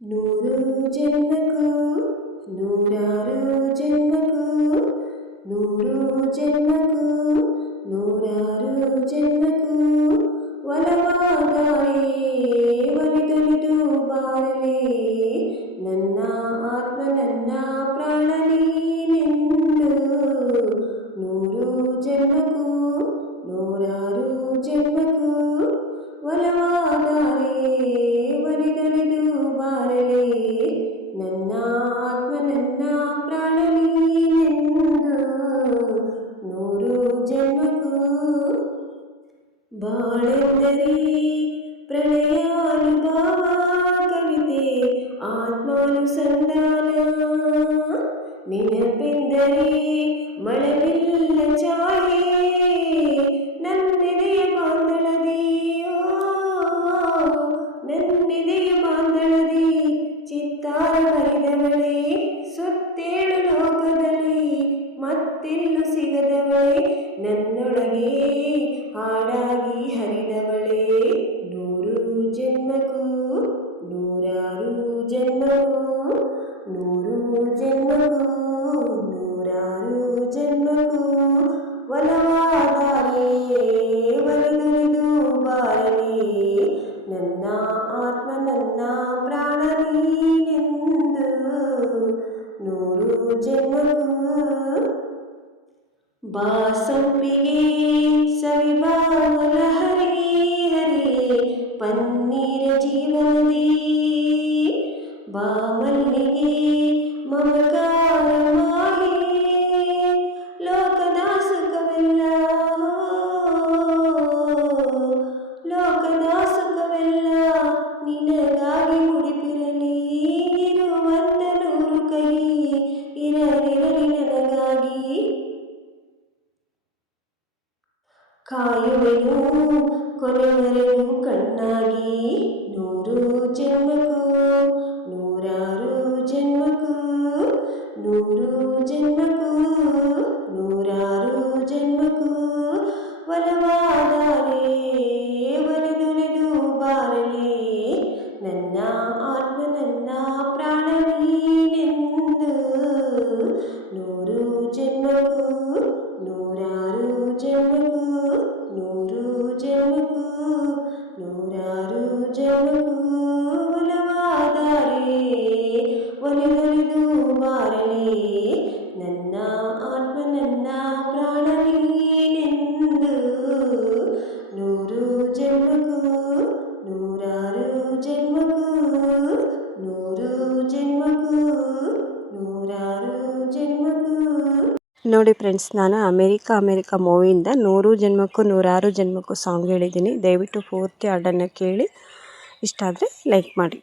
ನೂರು ಜನ್ಮಕ್ಕೂ ನೂರಾರು ಜನ್ಮಕ್ಕೂ ನೂರು ಜನ್ಮಕ್ಕೂ ನೂರಾರು ಜನ್ಮಕ್ಕೂ ಒಲವಾದರೆ ಒಲಿದೊಲಿದು ಬಾರಲೇ ನನ್ನ ಆತ್ಮ ನನ್ನ ಪ್ರಾಣ ನೀನೆಂದು. ನೂರು ಜನ್ಮಕ್ಕೂ ನೂರಾರು ಜನ್ಮಕ್ಕೂ ಒಲವಾದರೆ ಒಲಿದೊಲಿದು ಬಾರಲೇ ನನ್ನ ಆತ್ಮ ನನ್ನ ಪ್ರಾಣ ನೀನೆಂದು. ನೂರು ಜನ್ಮಕ್ಕೂ ಬಾಳೆಂದರೆ ಪ್ರಣಯಾನುಭವ ಕವಿತೆ ಆತ್ಮಾನುಸಂಧಾನ. ನೆನಪೆಂದರೆ ಮಳೆವಿಲ್ಲ ಛಾಯೆ ನನ್ನೆದೆಯ ಬಾಂಧಳದೆಯೋ ನನ್ನೆದೆಯ ಬಾಂಧಳದಿ ಚಿತ್ತಾರ ಬರಿದವಳೆ ಸುತ್ತೇಳು ಲೋಕದಲ್ಲಿ ಮತ್ತೆಲ್ಲೂ ಸಿಗದವಳೆ ನನ್ನೊಳಗೆ ಹಾಡಾಗಿ ಹರಿದವಳೆ. ನೂರು ಜನ್ಮಕ್ಕೂ ನೂರಾರು ಜನ್ಮಕ್ಕೂ ನೂರು ಜನ್ಮಕ್ಕೂ ನೂರಾರು ಜನ್ಮಕ್ಕೂ ಒಲವಾದರೆ ಒಲಿದೊಲಿದು ಬಾರಲೇ ನನ್ನ ಆತ್ಮ ನನ್ನ ಪ್ರಾಣ ನೀನೆಂದು. ನೂರು ಜನ್ಮಕ್ಕೂ ಬಾಸಂಪಿಗೆ ಸವಿಬಾಮಲ ಹರೇ ಹರೇ ಪನ್ನೀರ ಜೀವನದಿ ಬಾಮಲ್ಲಿಗೆ ಮಮಕಾರ ಮಾಹಿ ಲೋಕದ ಸುಖವೆಲ್ಲ ಲೋಕದ ಸುಖವೆಲ್ಲ ನಿನಗಾಗಿ ಮುಡಿಪಿರಲಿ ಇರುವಂತ ನೂರು ಕೈ ಇರಲಿರಲಿ ನನಗಾಗಿ. ಕಾಯುವೆನು ಕೊನೆವರೆಗೂ ಕಣ್ಣಾಗಿ ನೂರು ಜನ್ಮಕ್ಕೂ ನೂರಾರು ಜನ್ಮಕ್ಕೂ ನೂರು ಜನ್ಮಕ್ಕೂ ನೂರಾರು ಜನ್ಮಕ್ಕೂ ಒಲವಾದರೆ ಒಲಿದೊಲಿದು ಬಾರಲೇ ನನ್ನ ಆತ್ಮ ನನ್ನ ಪ್ರಾಣ ನೀನೆಂದು. ನೂರು ಜನ್ಮಕ್ಕೂ ನೂರಾರು ಜನ್ಮಕ್ಕೂ ನೂರು ಜನ್ಮಕ್ಕೂ ನೂರಾರು ಜನ್ಮಕ್ಕೂ ಒಲವಾದರೆ ಒಲಿದೊಲಿದು ಬಾರಲೇ ನನ್ನ ಆತ್ಮ ನನ್ನ ಪ್ರಾಣ ನೀನೆಂದು. ನೂರು ಜನ್ಮಕ್ಕೂ ನೂರಾರು ಜನ್ಮಕ್ಕೂ ನೂರು ಜನ್ಮಕ್ಕೂ ನೂರಾರು ಜನ್ಮಕ್ಕೂ. ನೋಡಿ ಫ್ರೆಂಡ್ಸ್, ನಾನು ಅಮೇರಿಕಾ ಮೂವಿಯಿಂದ ನೂರು ಜನ್ಮಕ್ಕೂ ನೂರಾರು ಜನ್ಮಕ್ಕೂ ಸಾಂಗ್ ಹೇಳಿದ್ದೀನಿ. ದಯವಿಟ್ಟು ಪೂರ್ತಿ ಹಾಡನ್ನು ಕೇಳಿ. ಇಷ್ಟ ಆದರೆ ಲೈಕ್ ಮಾಡಿ.